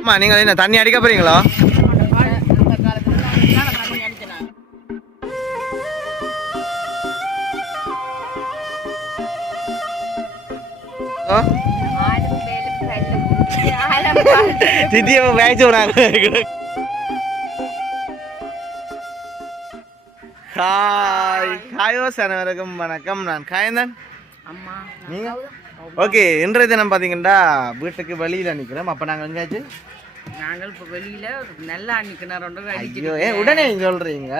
அம்மா நீங்கள் என்ன தண்ணி அடிக்க போறீங்களா? தித்தியை பேச்சு விடாங்க ஹாய் ஹாயோ அனைவருக்கும் வணக்கம். நான் காயந்தன். அம்மா நீங்க? ஓகே இன்றைய தினம் பார்த்தீங்கன்னா வீட்டுக்கு வெளியில் நிற்கிறோம் அப்போ நாங்கள் எங்கேயாச்சும் நாங்கள் இப்போ வெளியில நல்லா ஏன் உடனே சொல்றீங்க.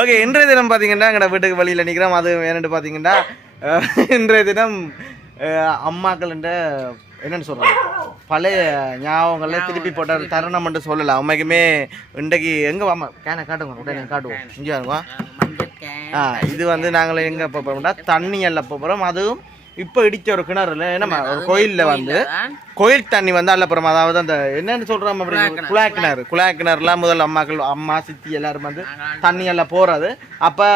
ஓகே இன்றைய தினம் பார்த்தீங்கன்னா எங்களோட வீட்டுக்கு வெளியில் நிற்கிறோம் அது வேணுட்டு பார்த்தீங்கன்னா இன்றைய தினம் அஹ், அம்மாக்கள்ன்ற என்னன்னு சொல்றாங்க பழைய ஞாபகங்களை திருப்பி போட்ட ஒரு தருணம்னு சொல்லலாம். உண்மைக்குமே இன்றைக்கு எங்க அம்மா கேனை காட்டுங்க உடனே காட்டுவோம். இங்கே ஆ இது வந்து நாங்கள் எங்கே போகிறோம்னா தண்ணி எல்லாம் போகிறோம் அதுவும் இப்போ இடிச்ச ஒரு கிணறுல என்னம்மா? ஒரு கோயிலில் வந்து கோயில் தண்ணி வந்து அல்லப்புறம் அதாவது அந்த என்னன்னு சொல்கிறோம் அப்படி குழா கிணறு குழா கிணறுலாம் முதல்ல அம்மாக்கள் அம்மா சித்தி எல்லாரும் வந்து தண்ணி எல்லாம் போகிறது அப்போ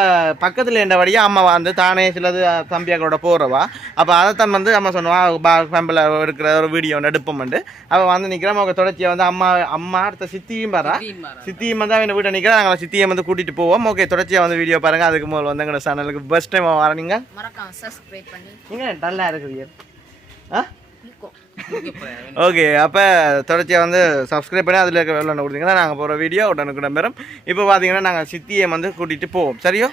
பக்கத்தில் இருந்தபடியாக அம்மா வந்து தானே சிலது தம்பியாக்களோட போகிறவா அப்போ அதைத்தான் வந்து அம்மா சொன்னவா ஃபேம்பில் இருக்கிற ஒரு வீடியோ ஒன்று எடுப்போம்ண்டு அவள் வந்து நிற்கிறோம் அவங்க தொடர்ச்சியை வந்து அம்மா அம்மா அடுத்த சித்தியும் பாரா சித்தியும் வந்து அவன் வீட்டை நிற்கிறேன் நாங்கள் சித்தியை வந்து கூட்டிகிட்டு போவோம். ஓகே தொடர்ச்சியாக வந்து வீடியோ பாருங்கள் அதுக்கு முதல்ல வந்து எங்களோட சேனலுக்கு ஃபஸ்ட் டைம் வரீங்க மறக்காம சப்ஸ்கிரைப் பண்ணி. நீங்கள் டல்லாக இருக்கிறீங்க. ஆ? ஓகே அப்போ தொடர்ச்சியாக வந்து சப்ஸ்கிரைப் பண்ணி அதில் இருக்க வெள்ளை கொடுத்தீங்கன்னா நாங்கள் போகிற வீடியோ உடனுக்குடன் பெறும் இப்போ பார்த்தீங்கன்னா நாங்கள் சித்தியை வந்து கூட்டிகிட்டு போவோம். சரியோ?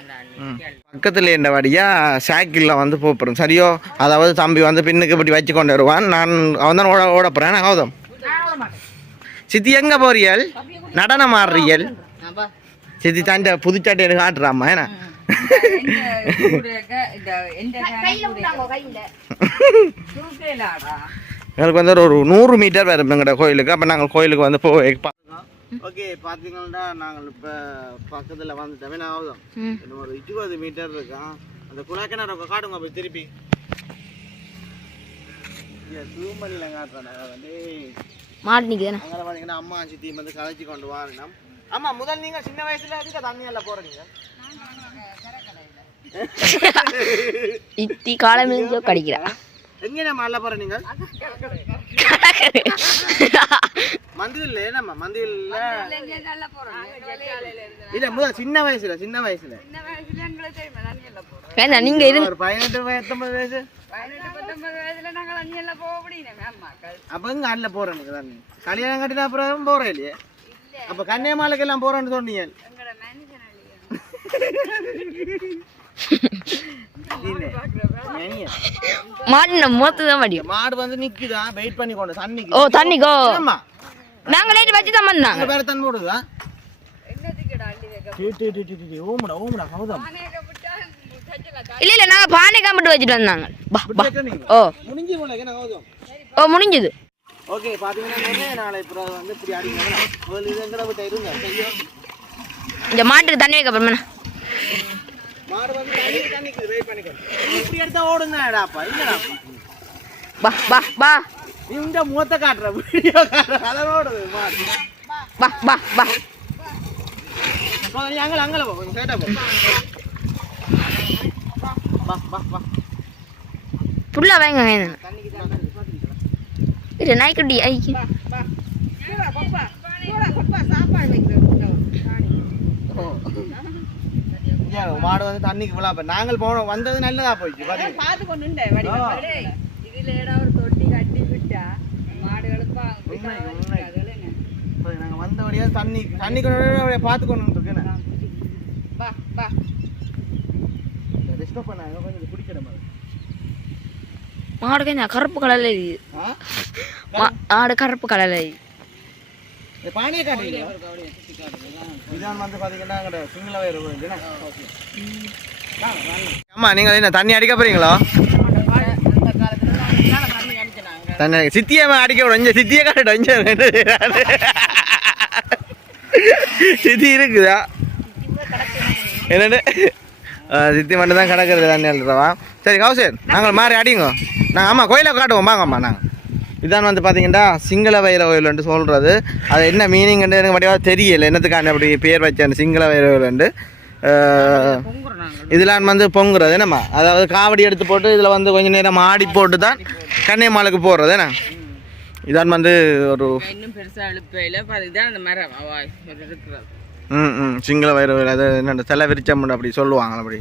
பக்கத்தில் இருந்தபடியாக சைக்கிளில் வந்து போகிறோம் சரியோ? அதாவது தம்பி வந்து பின்னுக்கு இப்படி வச்சு கொண்டு வருவான். நான் அவன் தான் ஓட ஓட போகிறேன் நான் கௌதம். சித்தி எங்கே போறியல்? நடனம் ஆடுறியல்? சித்தி தாண்ட புதுச்சாட்டை எனக்கு காட்டுறாமா ஏன்னா கையில எங்களுக்கு வந்து ஒரு நூறு மீட்டர் வரும் எங்கள்ட கோயிலுக்கு. அப்போ நாங்கள் கோயிலுக்கு வந்து போய் ஓகே பார்த்தீங்கன்னா நாங்கள் இப்போ பக்கத்தில் வந்துட்டோமே நான் ஆகுதோம் இன்னும் ஒரு இருபது மீட்டர் இருக்கான் அந்த குழாக்கிணறு காட்டுங்க போய் திருப்பி. தூமலியில் காட்டுறேன் நாங்கள் வந்து மாடு நிக்குதானே அங்கே பார்த்தீங்கன்னா அம்மா சித்தி வந்து கதைச்சி கொண்டு வாரினோம் ஆமா முதல் நீங்க சின்ன வயசுல எதுக்கு தண்ணி எல்லாம் போறீங்க இத்தி காலம் கடிக்கிறா. எல்லாம் போற நீங்க? மந்தியில் நம்ம மந்தியில் இல்ல முதல் சின்ன வயசுல சின்ன வயசுல. வேணா நீங்க இருந்து ஒரு பதினெட்டு பத்தொன்பது வயசு. அப்ப எங்க அண்ணல போறேன் தண்ணி கல்யாணம் கட்டின அப்புறம் போறேன் இல்லையே? அப்ப போறேன்னு சொன்னீங்க. இல்ல. மெனிய. மாடு நம்ம மூத்து தான் மடியும் மாடு வந்து நிக்குதா? வெயிட் பண்ணி கொண்டு தண்ணிக்கு ஓ தண்ணிக்கோ ஆமா நாங்க லேட் வச்சு தான் வந்தாங்க வேற தண்ணி போடுதா. ஓமுடா ஓமுடா கௌதம் இல்ல இல்ல நாங்க பானை காம்பிட்டு வச்சுட்டு வந்தாங்க? ஓ. முடிஞ்சு ஓ முடிஞ்சது. ஓகே பாத்தீங்கன்னா ஒரே நாளை இப்போ வந்து இப்படி அடிங்க முதல்ல இது எங்கட விட்ட இருங்க சரியா இந்த மாட்டுக்கு தண்ணி வைக்க அப்புறமா பா பா பா நீ இந்த மூத்த காட்டுற வீடியோ காட்டுற அதை ஓடுது மாடு பா பா பா போ, நீ அங்கே அங்கே போ கொஞ்சம் கேட்டா போ பா பா பா புல்லா வாங்க வேணும் தண்ணிக்கு தான் இது நாய்க்குட்டி ஐக்கு ஏன் மாடு வந்து தண்ணிக்கு விழா நாங்கள் போனோம் வந்தது நல்லதா போயிடுச்சு பார்த்து கொண்டு இதுல ஏதாவது ஒரு தொட்டி கட்டி விட்டா மாடுகளுக்கு உண்மை. நாங்கள் தண்ணி தண்ணி கொண்டு பார்த்து கொண்டு இருக்கேன். பா பா டிஸ்டர்ப் பண்ணாங்க கொஞ்சம் குடிக்கிற மாதிரி. மாடு கொஞ்சம் கருப்பு கலர்ல இருக்குது ஆ? மா- மாடு கருப்பு கலர்ல இருக்குது பானியை காட்டுறீங்களா? இதான் வந்து பார்த்தீங்கன்னா அங்கே சிங்கள நீங்கள் என்ன? தண்ணி அடிக்க போறீங்களா அந்த காலத்துல நாங்க தண்ணி அடிக்க சித்தியை அடிக்க விடும் இங்கே சித்தியை காட்டு இங்கே? சித்தி இருக்குதா? என்னண்டு ஆ, சித்தி மட்டும் தான் கிடக்குறது தண்ணி அழுறவா சரி கௌசர் நாங்கள் மாறி அடிங்க நாங்கள் ஆமாம் கோயிலை காட்டுவோம் வாங்கம்மா நாங்கள் இதான் வந்து பார்த்தீங்கன்னா சிங்கள வைர கோயில்ன்ட்டு சொல்கிறது அது என்ன மீனிங்ன்ட்டு எனக்கு வடிவாக தெரியல. என்னத்துக்கான அப்படி பேர் வச்சேன் சிங்கள வைர கோயில்ன்ட்டு இதெல்லாம் வந்து பொங்குறது என்னம்மா? அதாவது காவடி எடுத்து போட்டு இதில் வந்து கொஞ்சம் நேரம் ஆடி போட்டு தான் கன்னியம்மாளுக்கு போடுறது என்ன? இதான் வந்து ஒரு இன்னும் அந்த மரம் ம் ம். சிங்கள வயிறு அது என்னென்ன? தலை விரிச்சம் அப்படி சொல்லுவாங்க அப்படி.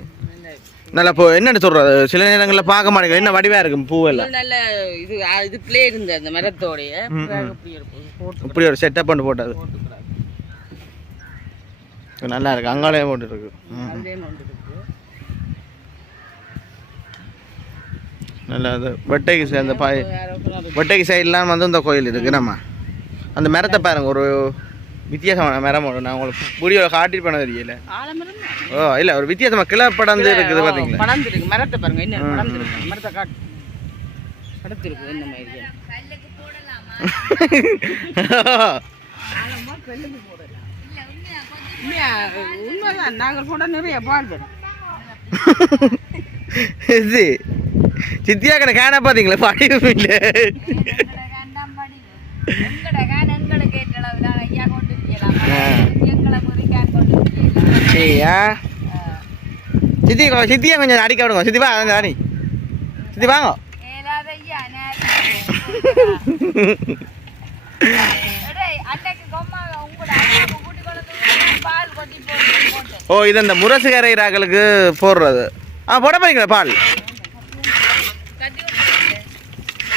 நல்லா இப்போ என்னென்னு சொல்கிறது சில நேரங்களில் பார்க்க மாட்டேங்குது என்ன வடிவாக இருக்கும் பூவெல்லாம் நல்ல இது இதுக்குள்ளே இருந்த அந்த மரத்தோடைய. இப்படி ஒரு செட்டப் பண்ணி போட்டது. இது நல்லா இருக்கு. அங்காலே போட்டு இருக்கு. நல்லா அது வெட்டைக்கு அந்த பாய் வெட்டைக்கு சைட்லாம் வந்து இந்த கோயில் இருக்கு. நம்ம அந்த மரத்தை பாருங்க. ஒரு வித்தியாசமான மரம் ஒன்று நான் உங்களுக்கு வீடியோவில் காட்டிட்டு பண்ண தெரியல. ஓ இல்லை ஒரு வித்தியாசமாக கிளை படந்து இருக்குது பார்த்தீங்களா படர்ந்திருக்கு மரத்தை பாருங்க என்ன படர்ந்திருக்கு மரத்தை காட்டு. படத்திருக்கு என்ன மாதிரி உண்மைதான் நாங்கள் கூட நிறைய பாடுறோம். இது சித்தியா கடை காண பார்த்தீங்களா இல்லை. சரியா சித்தி சித்தியா கொஞ்சம் அடிக்க விடுங்க. சித்தி வா அந்த ராணி சித்தி வாங்க. ஓ இது அந்த முரசு கரைகிறாக்களுக்கு போடுறது. ஆ போட போறீங்களா பால்?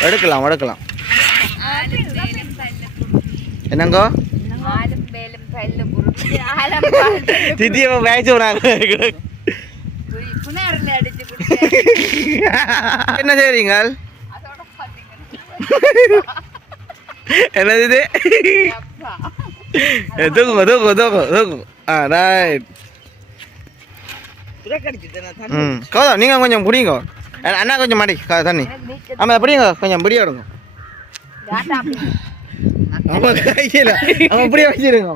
எடுக்கலாம் எடுக்கலாம். என்னங்கோ? சித்தியை பேச்சு விடாங்க என்ன செய்றீங்க என்னது இது தூக்குங்க தூக்குங்க தூக்குங்க தூக்குங்க ஆ ரைட் ம் கௌதம் நீங்கள் கொஞ்சம் பிடிங்க. அண்ணா கொஞ்சம் மாடி தண்ணி. ஆமாம் பிடிங்க கொஞ்சம் பிடிய ஆமா கையில். அவன் வச்சிருங்க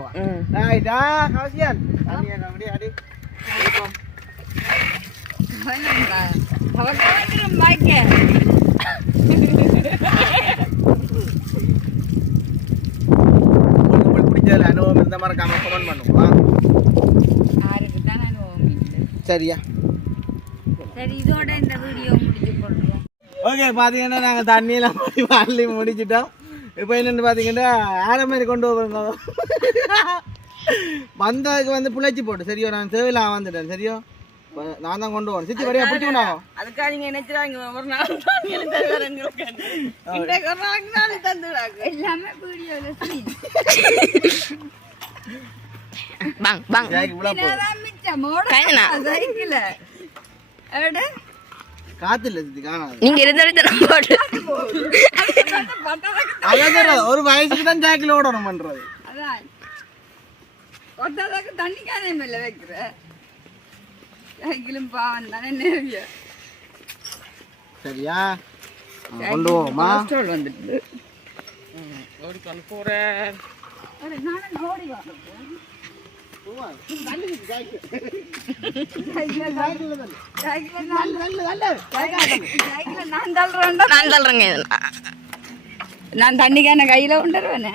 அப்படியே பிடிச்சதுல அனுபவம் இருந்த மாதிரி கமெண்ட் பண்ணுவோம் சரியா? சரி இதோட இந்த வீடியோ முடிச்சு கொள்றோம் ஓகே பார்த்தீங்கன்னா நாங்கள் தண்ணியெல்லாம் போய் வாழி முடிச்சிட்டோம். இப்போ என்னென்னு பார்த்தீங்கன்னா ஆற மாதிரி கொண்டு வருங்க வந்ததுக்கு வந்து பிழைச்சி போட்டு சரியோ நான் தேவையில்ல வந்துட்டேன் சரியோ. நான் தான் கொண்டு வரேன் சித்தி வரையா பிடிச்சிக்கணும் அதுக்காக நீங்க நினைச்சுறாங்க ஒரு நாள். எல்லாமே வீடியோல பாங் பாங். இவ்வளோ போ. இல்லை சித்தி காணாது. நீங்க இருந்த இடத்துல போட்டு அதான் சொல்றது, ஒரு வயசுக்கு தான் ஜாக்கில் ஓடணும் பண்ணுறது ஒட்டதாக்கு தண்ணி காணே மேல வைக்கிற. சைக்கிளும் பாவம் தானே சரியா? கொண்டு கொலஸ்ட்ரால் வந்துட்டு. போறேன். நான் சொல்றேங்க நான் தண்ணி கையில கொண்டுருவேனே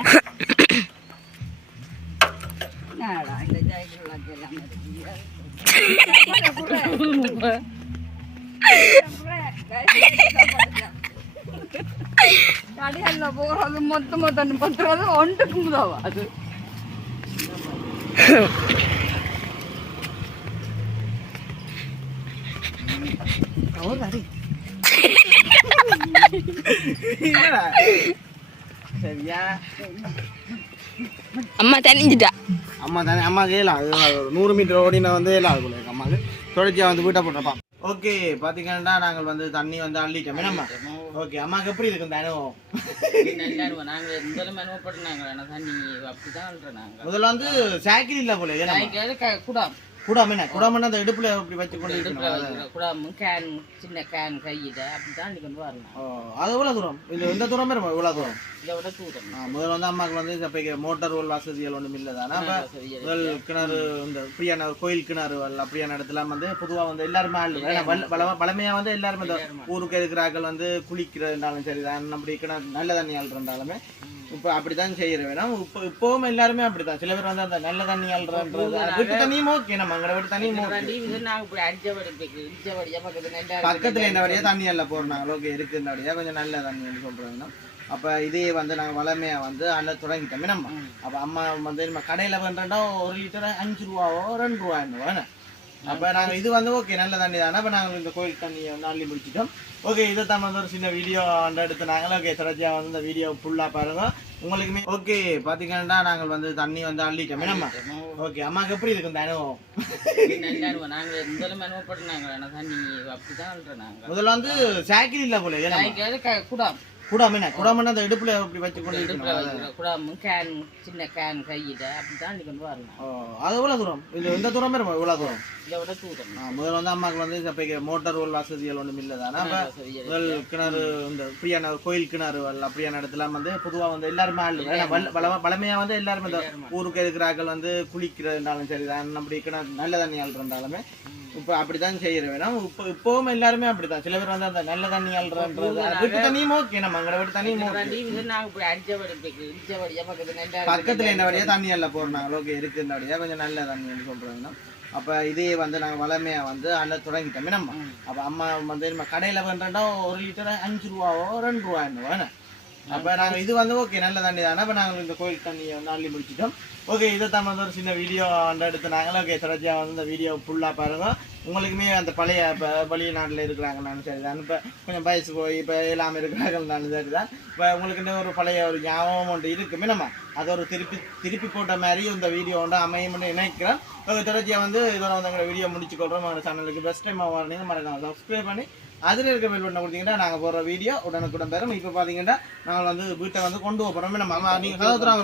நாடா இந்த ஜாய்க்கு கடையில் போகிறது மொத்த மொத்தம் பத்துறது ஒன்றுக்கு முதவா அது அம்மா தனிஞ்சிட்டா அம்மா தானே அம்மா கேலாம் அது ஒரு நூறு மீட்டர் ஓடினா வந்து ஏலாது போல அம்மாவுக்கு தொடர்ச்சியாக வந்து வீட்டை போட்டுறப்பா. ஓகே பார்த்தீங்கன்னா நாங்கள் வந்து தண்ணி வந்து அள்ளிட்டோம். என்னம்மா? ஓகே அம்மாவுக்கு எப்படி இருக்கு இந்த அனுபவம்? நல்லா நாங்கள் முதல்ல அனுபவப்படுனாங்க ஆனால் தண்ணி அப்படிதான் அல்றோம் நாங்கள் முதல்ல வந்து சைக்கிள் இல்லை போல ஏன்னா குடாம். குடாம குடாமன்னா அந்த இடுப்புல அப்படி வச்சு கொண்டு அது- குடாமும் கேன் சின்ன கேன் கையில அப்படிதான் நீ கொண்டு வரணும். ஓ, அது எவ்வளோ தூரம்? இது எந்த தூரம் இருக்கும் இவ்வளோ தூரம்? இதை விட தூரம். முதல்ல வந்து அம்மாவுக்கு வந்து இப்போ மோட்டார் வசதிகள் ஒன்றும் இல்லை தானே முதல் கிணறு இந்த ஃப்ரீயான கோயில் கிணறு அப்படியான இடத்துல வந்து பொதுவாக வந்து எல்லாருமே ஆள். பழமையாக வந்து எல்லாருமே இந்த ஊருக்கு இருக்கிறார்கள் வந்து குளிக்கிறதுனாலும் சரி தான் அப்படி கிணறு நல்ல தண்ணி ஆள்றதாலுமே இப்போ அப்படிதான் செய்யற வேணாம் இப்போ இப்போவும் எல்லாருமே அப்படிதான் சில பேர் வந்து அந்த நல்ல தண்ணி ஆள்றன்றது வீட்டு தண்ணியும் ஓகே நம்ம அங்கே வீட்டு தண்ணியும் நாங்கள் பக்கத்துல என்ன வழியா தண்ணி எல்லாம் போடுறாங்க ஓகே இருக்குன்றபடியா கொஞ்சம் நல்ல தண்ணி சொல்றாங்க. அப்ப இதே வந்து நாங்க வளமையா வந்து அள்ள தொடங்கிட்டோமே. நம்ம அப்ப அம்மா வந்து நம்ம கடையில பண்றோம்னா ஒரு லிட்டர் அஞ்சு ரூபாவோ ரெண்டு ரூபாய் அப்ப நாங்க இது வந்து ஓகே நல்ல தண்ணி தானே. அப்ப நாங்க இந்த கோயில் தண்ணியை வந்து அள்ளி முடிச்சிட்டோம். ஓகே இதை தான் வந்து ஒரு சின்ன வீடியோ வந்து எடுத்து நாங்களும் ஓகே தொடர்ச்சியா வந்து இந்த வீடியோ ஃபுல்லா பாருங்க. உங்களுக்குமே ஓகே பாத்தீங்கன்னா நாங்கள் வந்து தண்ணி வந்து நம்ம ஓகே அம்மாக்கு எப்படி இருக்கு இந்த அனுபவம்? நாங்க முதல்ல அனுபவப்பட்டாங்க ஆனா தண்ணி அப்படிதான் அல்ற நாங்க. முதல்ல வந்து சைக்கிள் இல்ல போல ஏன்னா நாய்க்கு க- குடாம் குடாம குடாமன்னா அந்த இடுப்புல இப்படி வச்சு கொண்டு இடுப்புல இருக்கணும். வைக்கிற குடாம் கேன் சின்ன கேன் கையில அப்படிதான் அள்ளி கொண்டு வரணும். ஓ, அது எவ்வளவு தூரம்? இது எந்த தூரம் இருக்கும் இவ்வளவு தூரம்? இதை விட தூரம். முதல்ல வந்து அம்மாவுக்கு வந்து இந்த மோட்டார் ஓல் வசதிகள் ஒன்றும் இல்லை தானே. முதல் கிணறு இந்த ஃப்ரீயான கோயில் கிணறு அப்படியான இடத்துல வந்து பொதுவா வந்து எல்லாருமே ஆள். வளமையா வந்து எல்லாருமே இந்த ஊருக்கு இருக்கிறார்கள் வந்து குளிக்கிறதுனாலும் சரிதான். அப்படி கிணறு நல்ல தண்ணி ஆள்றதாலுமே இப்போ அப்படித்தான் செய்யற வேணும் இப்போ இப்பவும் எல்லாருமே அப்படித்தான் சில பேர் வந்து அந்த நல்ல தண்ணி ஆள்றன்றது வீட்டு தண்ணியும் ஓகே நம்ம அங்கே வீட்டு தண்ணியும் பக்கத்துல பக்கத்துல என்னபடியா தண்ணி எல்லாம் போடுறாங்க. ஓகே இருக்குன்றபடியா கொஞ்சம் நல்ல தண்ணி சொல்றாங்க அப்ப இதே வந்து நாங்க வளமையா வந்து அள்ள தொடங்கிட்டோமே நம்ம. அப்ப அம்மா வந்து நம்ம கடையில பண்றோம்னா ஒரு லிட்டர் அஞ்சு ரூபாவோ ரெண்டு ரூபாய் அப்போ நாங்கள் இது வந்து ஓகே நல்ல தண்ணி தானே? அப்போ நாங்கள் இந்த கோயில் தண்ணியை வந்து அள்ளி முடிச்சிட்டோம். ஓகே இதை தான் வந்து ஒரு சின்ன வீடியோ வந்து எடுத்து நாங்களும் ஓகே தொடர்ச்சியாக வந்து இந்த வீடியோ ஃபுல்லாக பாருங்கள் உங்களுக்குமே அந்த பழைய இப்போ வெளிநாட்டில் இருக்கிறாங்கன்னு சரி தான் இப்போ கொஞ்சம் வயசு போய் இப்போ எல்லாமே இருக்கிறாங்கன்னு சரி தான் இப்போ உங்களுக்கு ஒரு பழைய ஒரு ஞாபகம் ஒன்று இருக்குமே நம்ம அதை ஒரு திருப்பி திருப்பி போட்ட மாதிரி இந்த வீடியோ ஒன்று அமையும்னு நினைக்கிறேன். ஓகே தொடர்ச்சியாக வந்து இதோட வந்து எங்களை வீடியோ முடிச்சுக்கொள்கிறோம் எங்கள் சேனலுக்கு பெஸ்ட் டைம் வரணும். மறக்காம சப்ஸ்கிரைப் பண்ணி அதில் இருக்க பெல் பட்டன் கொடுத்தீங்கன்னா நாங்கள் போகிற வீடியோ உடனுக்குடன் பெறும் இப்போ பார்த்தீங்கன்னா நாங்கள் வந்து வீட்டை வந்து கொண்டு போகிறோம் நம்ம நீங்கள் கதவுத்துறாங்க